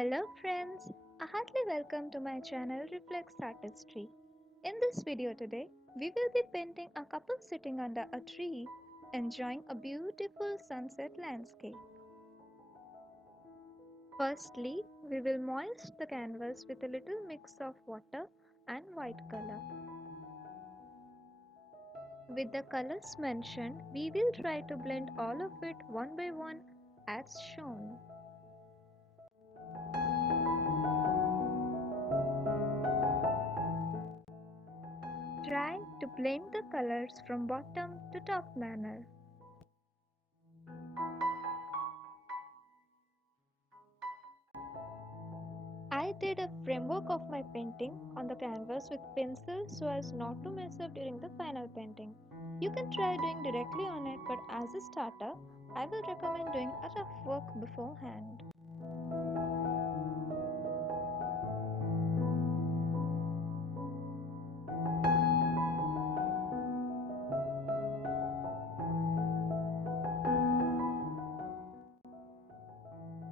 Hello friends, a hearty welcome to my channel Reflex Artistry. In this video today, we will be painting a couple sitting under a tree, enjoying a beautiful sunset landscape. Firstly, we will moist the canvas with a little mix of water and white color. With the colors mentioned, we will try to blend all of it one by one as shown. Try to blend the colors from bottom to top manner. I did a framework of my painting on the canvas with pencil so as not to mess up during the final painting. You can try doing directly on it, but as a starter, I will recommend doing a rough work beforehand.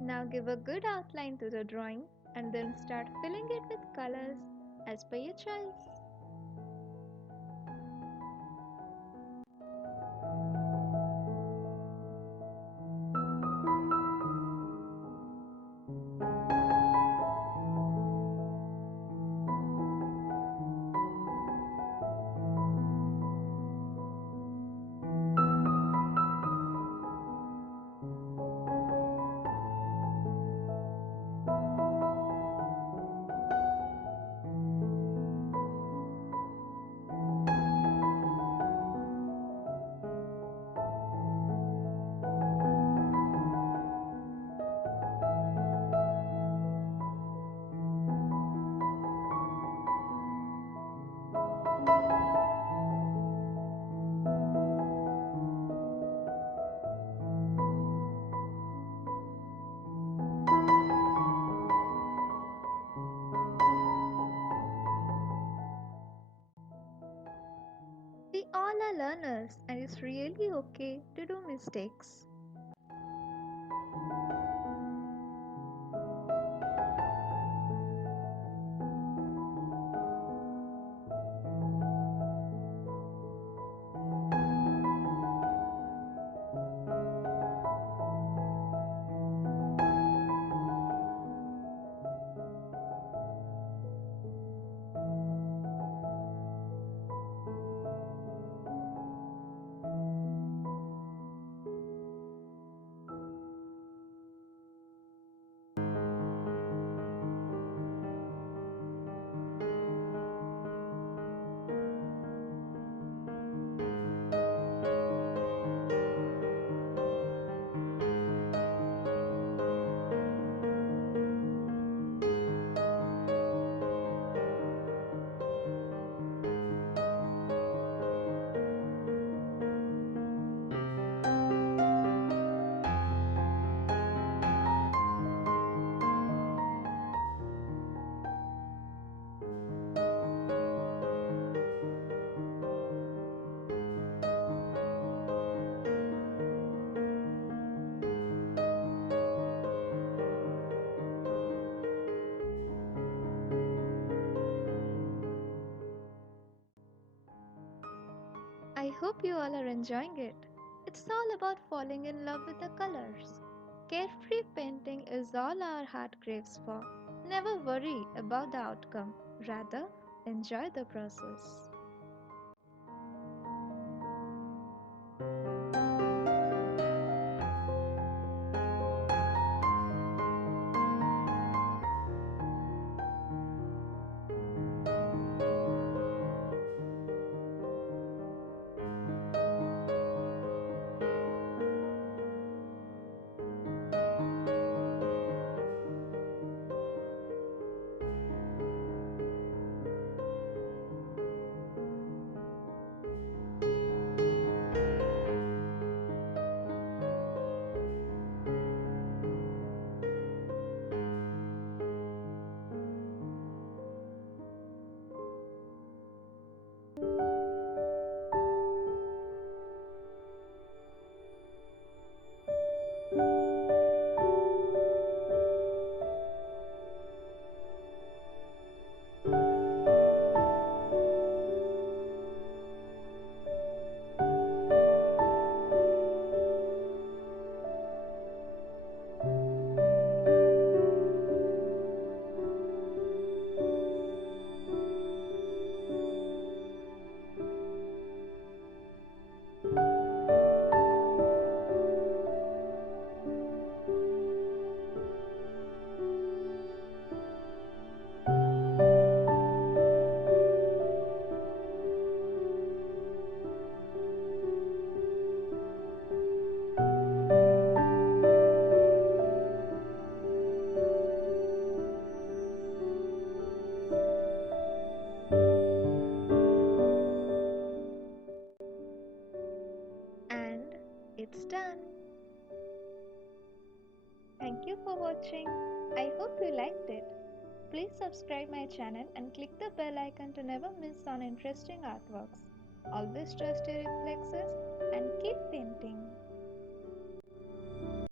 Now give a good outline to the drawing and then start filling it with colors as per your choice. We all are learners and it's really okay to do mistakes. I hope you all are enjoying it. It's all about falling in love with the colors. Carefree painting is all our heart craves for. Never worry about the outcome, rather, enjoy the process. you for watching. I hope you liked it. Please subscribe my channel and click the bell icon to never miss on interesting artworks. Always trust your reflexes and keep painting.